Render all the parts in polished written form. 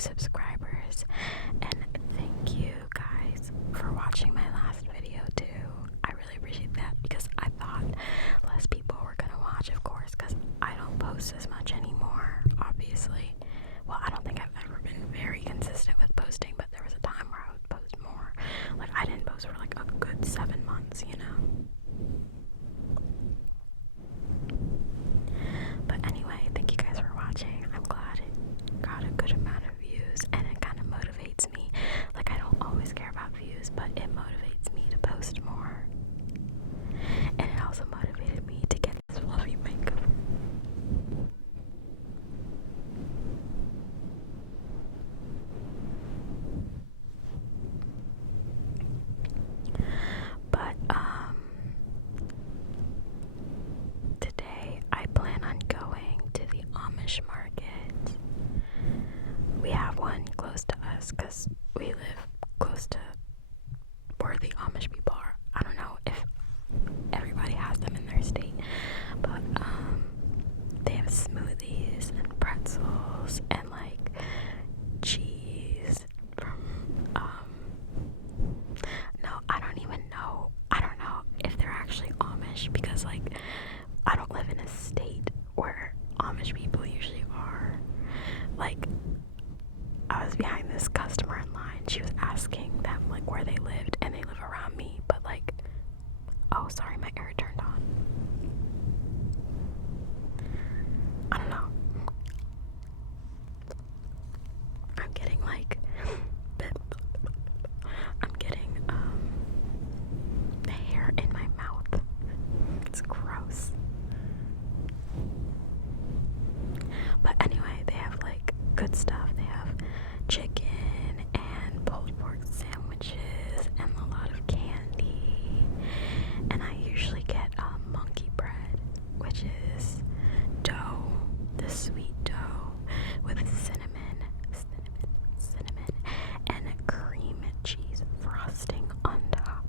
subscribers, and thank you guys for watching my last video too. I really appreciate that because I thought less people were gonna watch, of course, because I don't post as much anymore, obviously. Well, I don't think I've ever been very consistent with posting, but there was a time where I would post more. Like, I didn't post for like a good 7 months, you know? But anyway, thank you guys for watching. I'm glad it got a good amount of views, and it kind of motivates me. Like, I don't always care about views, but it motivates me to post more. And it also motivated me to get this fluffy makeup. But, today I plan on going to the Amish market. We have one close to us because we live close to where the Amish people are. I don't know if everybody has them in their state, but they have smoothies and pretzels and like cheese from no, I don't know if they're actually Amish, because like I don't live in a state where Amish people usually are. Like, I was behind this customer in line. She was asking them like where they lived, and they live around me, but like, oh sorry, my air turned on. I don't know. I'm getting like the hair in my mouth. It's gross. But anyway, they have like good stuff. They have chicken and pulled pork sandwiches and a lot of candy. And I usually get monkey bread, which is dough, the sweet dough with cinnamon, and cream cheese frosting on top.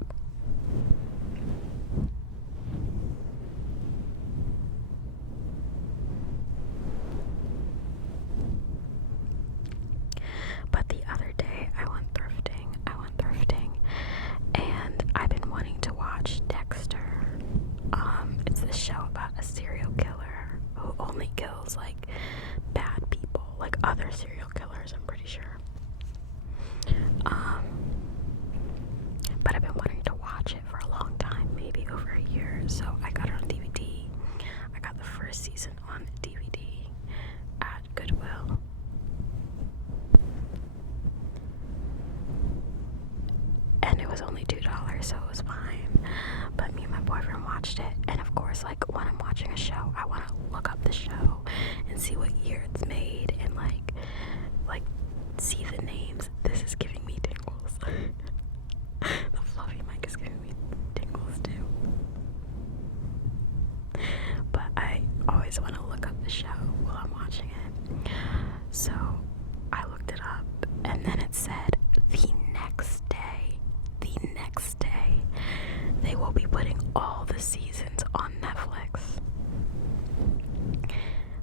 But the other day I went thrifting, and I've been wanting to watch Dexter. It's this show about a serial killer who only kills like bad people, like other serial killers, I'm pretty sure. But I've been wanting to watch it for a long time, maybe over a year, so I got it on DVD. I got the first season on DVD at Goodwill. And it was only $2, so it was fine. But me and my boyfriend watched it, and of course, like, when I'm watching a show, I want to look up the show and see what year it's made, and like see the names. This is giving me tingles. The fluffy mic is giving me tingles too. But I always want to look up the show while I'm watching it. So I looked it up, and then it said the next day they will be putting all the seasons on Netflix.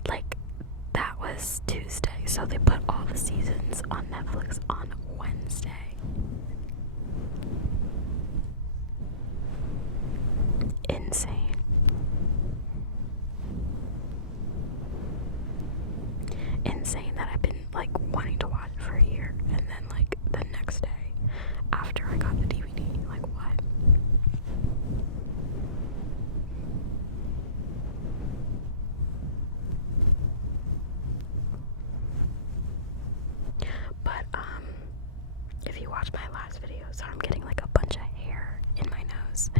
Like, that was Tuesday, so they put all the seasons on Netflix on Wednesday. Insane. Insane that I've been like wanting to watch it for a year, and then like the next day after I got the DVD, like, what? But if you watch my last video, sorry, I'm getting like a bunch of hair in my nose.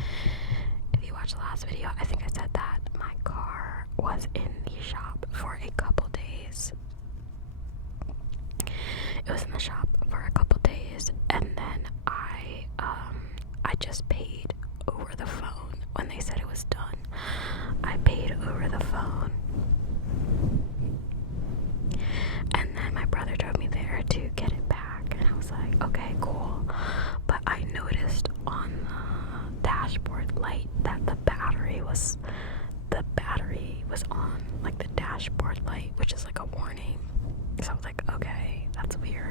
If you watch the last video, I think I said that my car was in the shop for a couple days. It was in the shop for a couple days, and then I just paid over the phone when they said it was done. I paid over the phone, and then my brother drove me there to get it back, and I was like, okay, cool. But I noticed on the dashboard light that the battery was on, like the dashboard light, which is like a warning. So I was like, okay, that's weird.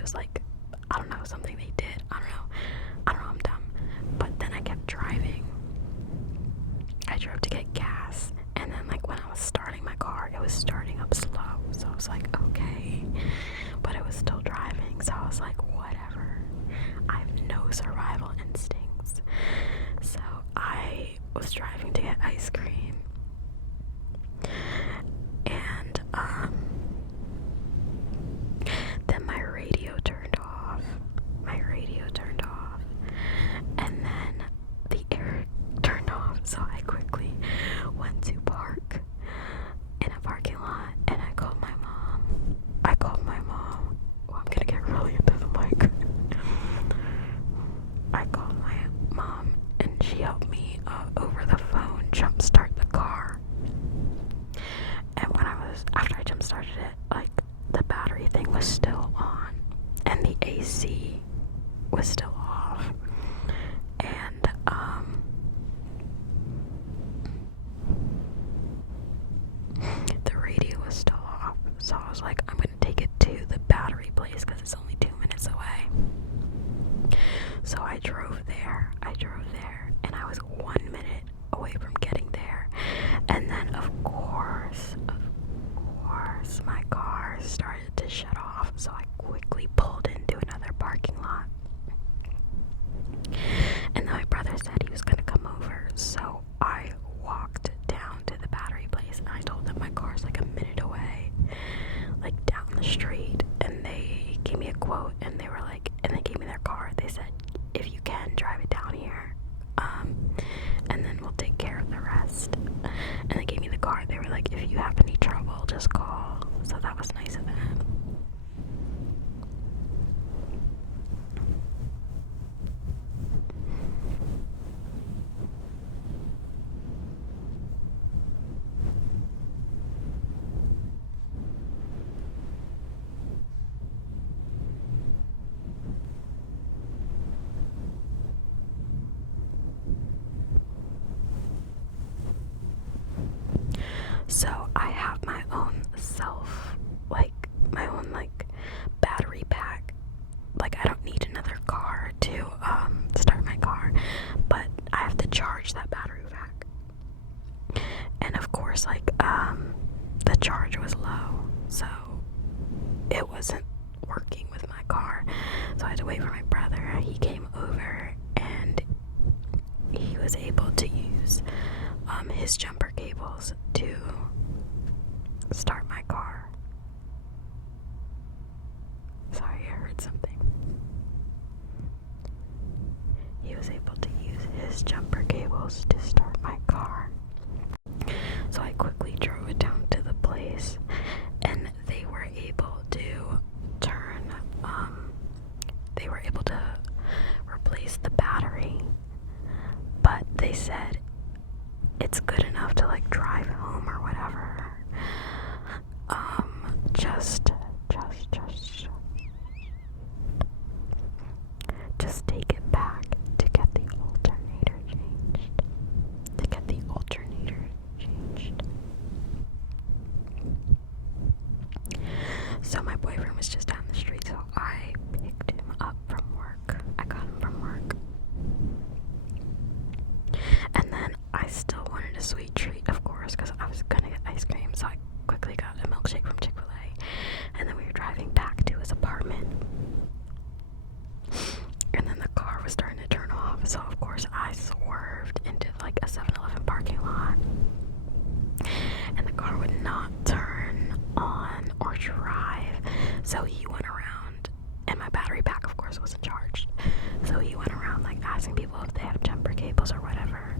it was like, I don't know, something they did. I don't know, I'm dumb. But then I kept driving. I drove to get gas, and then like when I was starting my car, it was starting up slow. So I was like, okay, but it was still driving. So I was like, whatever. I have no survival instincts. So I was driving to get ice cream, and then my radio turned off. And then the air turned off, so I quickly went to park in a parking lot, and I called my mom. Well, I'm gonna get really into the mic. I called my mom, and she helped me over the phone jumpstart the car. And after I jump started it, like the battery thing was still on, and the AC was still off, and the radio was still off. So I was like, I'm gonna take it to the battery place because it's only 2 minutes away. So I drove there, and I was 1 minute away from getting there, and then of course my car started to shut off, so I quickly pulled into another parking lot. And then my brother said he was gonna come over, so I walked down to the battery place, and I told them my car's like a minute away, like down the street, and they gave me a quote, and they were like, and they gave me their card. They said, if you can, drive it down here, and then we'll take care of the rest. And they gave me the card. They were like, if you have any trouble, just call. So that was nice of them. So I have my own battery pack. Like, I don't need another car to start my car, but I have to charge that battery pack. And of course, the charge was low, so it wasn't working with my car. So I had to wait for my brother. He came over, and he was able to use his jumper cables to start my car. Sorry, I heard something. He was able to use his jumper cables to start my car. So I quickly drove it down to the place, and they were able to replace the battery, but they said it's good enough to like drive home or whatever. Just take it back to get the alternator changed. So my boyfriend was just down the street, so I picked him up from work. I got him from work. And then I still wanted a sweet treat, of course, because I was gonna get ice cream, so I quickly got a milkshake from Chick-fil-A. And then we were driving back to his apartment, and then the car was starting to turn off, so of course I swerved into like a 7-Eleven parking lot, and the car would not turn on or drive, so he went around, and my battery pack of course wasn't charged, so he went around like asking people if they have jumper cables or whatever.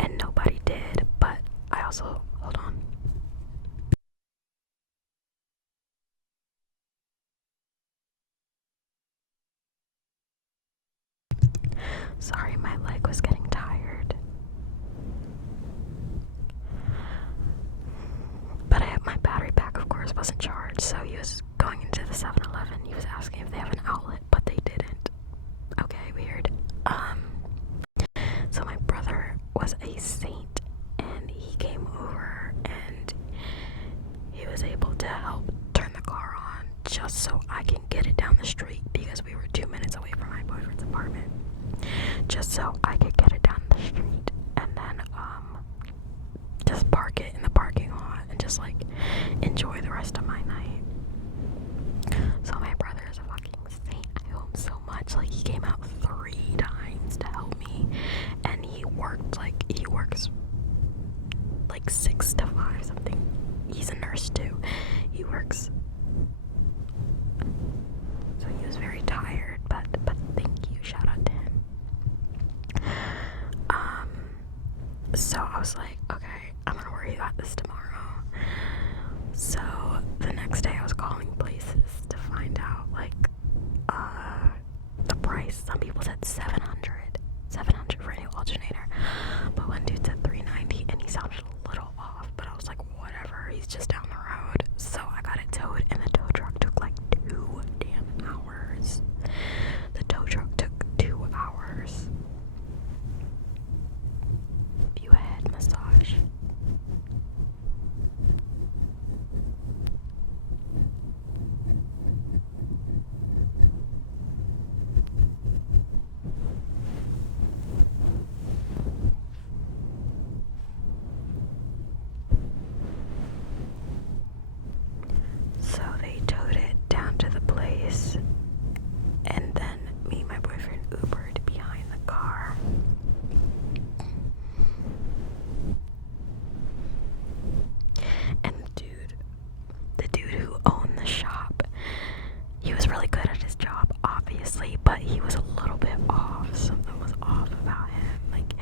And nobody did, but I also, hold on. Sorry, my leg was getting tired. But my battery pack, of course, wasn't charged, so he was going into the 7-Eleven. He was asking if they have an outlet, but they didn't. Okay, weird. So my brother was a saint, and he came over, and so I could get it down the street and then just park it in the parking lot and just like enjoy the rest of my night. So my brother is a fucking saint. I owe him so much. Like, he came out 3 times to help me, and he works like 6 to 5 something. He's a nurse too. He works, so he was very tired, but thank you, shout out to him. So I was like, okay, I'm gonna worry about this tomorrow. So the next day I was calling places to find out like the price. Some people said 700 for a new alternator, but one dude said $390, and he sounded a little off, but I was like, whatever, he's just down the road. So I got it towed, and the tow truck took like 2 damn hours. The tow truck took 2 hours. View ahead massage. So they towed it down to the place, and then me and my boyfriend Ubered behind the car. And the dude who owned the shop, he was really good at his job, obviously, but he was a little bit off. Something was off about him. Like,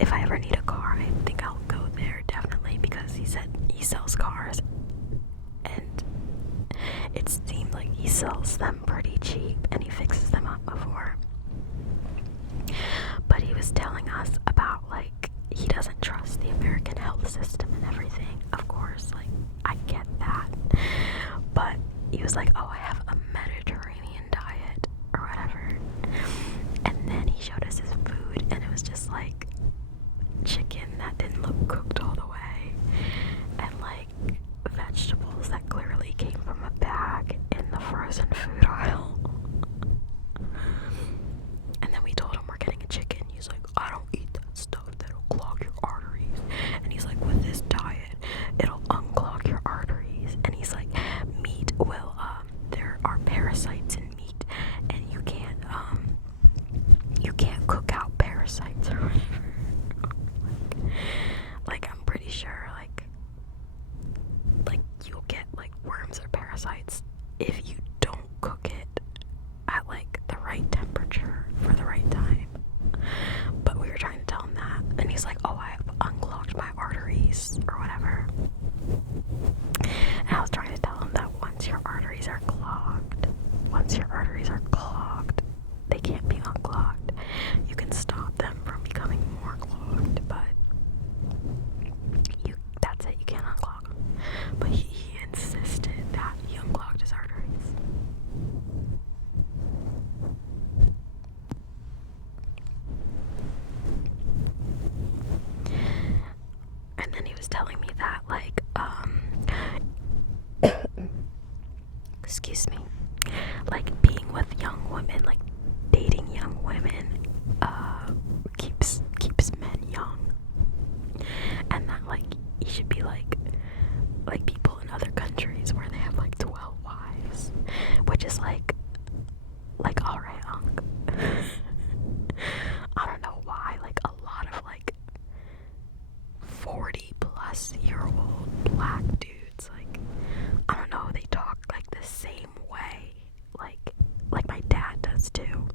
if I ever need a car, I think I'll go there, definitely, because he said he sells cars, and it seemed like he sells them pretty cheap, and he fixes them up before. But he was telling us about, like, he doesn't trust the American health system and everything. Of course, like, I get that. But he was like, oh, I have a Mediterranean diet, or whatever. And then he showed us his food, and it was just, like, chicken that didn't look cooked all the way, and, like, vegetables that clearly came from a bag in the frozen food aisle. And then we told him we're getting a chicken. He's like, I don't eat that stuff, that'll clog your arteries. And he's like, with this diet, it'll unclog your arteries. And he's like, meat will, there are parasites in meat, and you can't cook out parasites or whatever. Like, I'm pretty sure, like you'll get, like, worms or parasites if you don't cook it at, like, the right temperature for the right time. But we were trying to tell him that, and he's like, oh, I have unclogged my arteries, or whatever. And I was trying to tell him that once your arteries are clogged, they can't be unclogged. You can stop them from becoming more clogged, but that's it, you can't unclog them. But he insisted that he unclogged his arteries. And then he was telling me that, like, excuse me, like, being with young women, like, dating young women, keeps men young. And that, like, you should be like people in other countries where they have, like, 12 wives, which is, like, alright, I don't know why, like, a lot of, like, 40-plus-year-old black dudes, like, I don't know, they talk, like, the same way, like my dad does, too.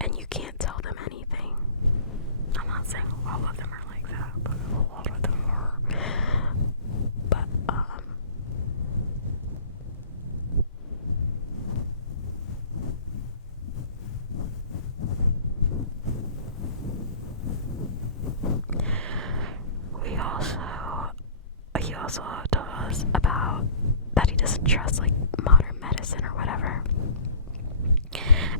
And you can't tell them anything. I'm not saying all of them are like that, but a lot of them are. But, he also told us about that he doesn't trust, like, modern medicine or whatever.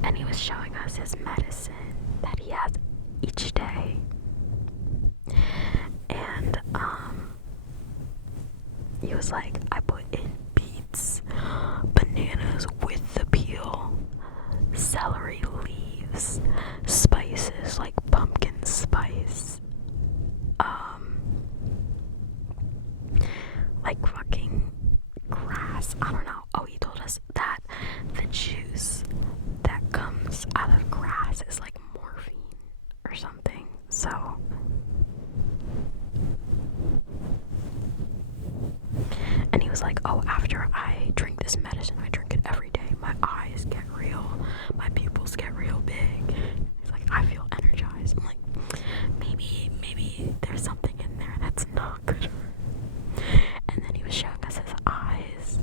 And he was showing us his medicine that he has each day. And, he was like, I put in beets, bananas with the peel, celery leaves, spices like pumpkin spice, like fucking grass. I don't know. Oh, he told us that the juice that comes out of grass is like morphine or something. So and he was like, oh, after I drink this medicine, I drink it every day, my eyes get real, my pupils get real big. He's like, I feel energized. I'm like, maybe there's something in there that's not good. And then he was showing us his eyes,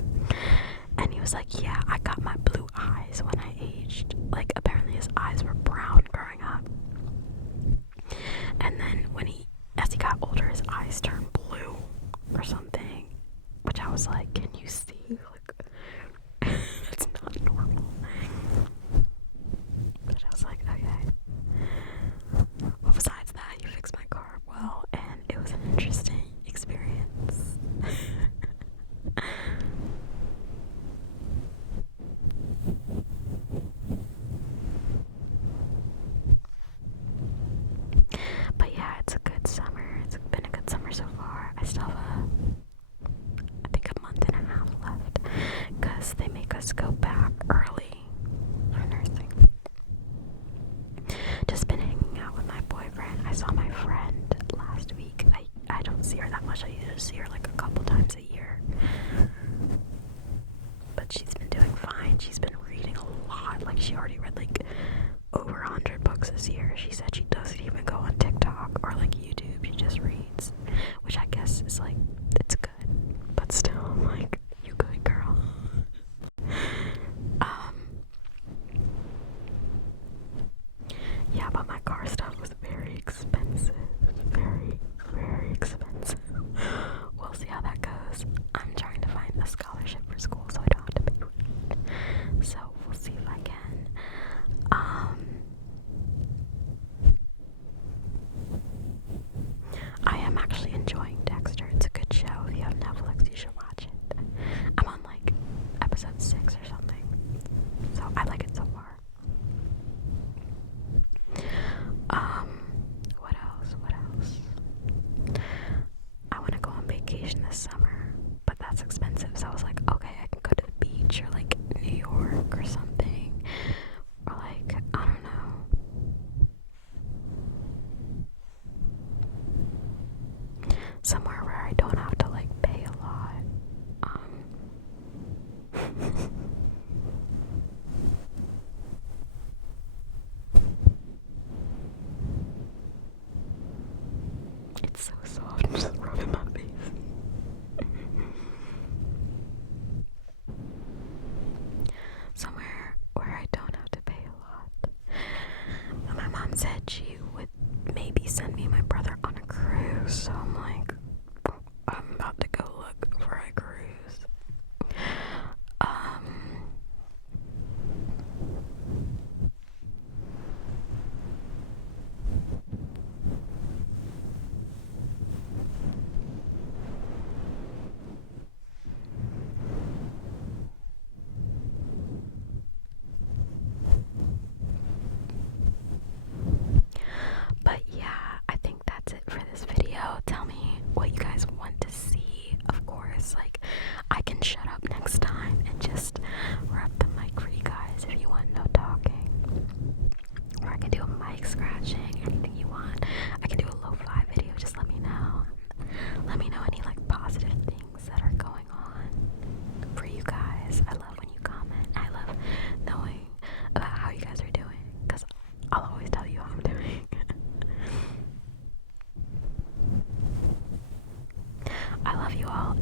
and he was like, yeah, I got my blue eyes when I aged. Like, apparently his eyes were brown growing up, and then as he got older, his eyes turned blue or something, which I was like, can you see? Like, that's not normal. But I was like, okay. Well, besides that, you fixed my car well, and it was an interesting experience. But yeah, it's a good summer. It's been a good summer so far. I still have I think a month and a half left, because they make us go back early for nursing. Just been hanging out with my boyfriend. I saw my friend last week. I don't see her that much. I usually see her like a couple times a year. But she's been doing fine. She's been reading a lot. Like, she already read like over 100 books this year. She said she doesn't even go on TikTok or like YouTube. She just reads, which I guess is like, it's good. But still, I'm like, you good girl. Yeah, but my car stuff was very expensive. Very, very expensive. We'll see how that goes. I'm trying to find a scholarship for school so I don't have to pay rent. So we'll see if I can. I am actually enjoying Dexter. It's a good show. If you have Netflix, you should watch it. I'm on like episode 6 or something. So I like it so far. What else? I want to go on vacation this summer, but that's expensive. So I was like, okay, I can go to the beach or like New York or something. Or like, I don't know. Somewhere where I don't have to like pay a lot. It's so soft. I'm just rubbing my face. Somewhere where I don't have to pay a lot. And my mom said she would maybe send me and my brother on a cruise. So I'm like, I'm about to go look for a cruise. But yeah, I think that's it for this video. Tell me what you guys want to see. Of course, like, I can shut up next time and just rub the mic for you guys if you want no talking. Or I can do a mic scratching, anything you want. I can do a lo-fi video, just let me know. Let me know any like positive things that are going on for you guys. I love when you comment. I love knowing about how you guys are doing, because I'll always tell you how I'm doing. I love you all,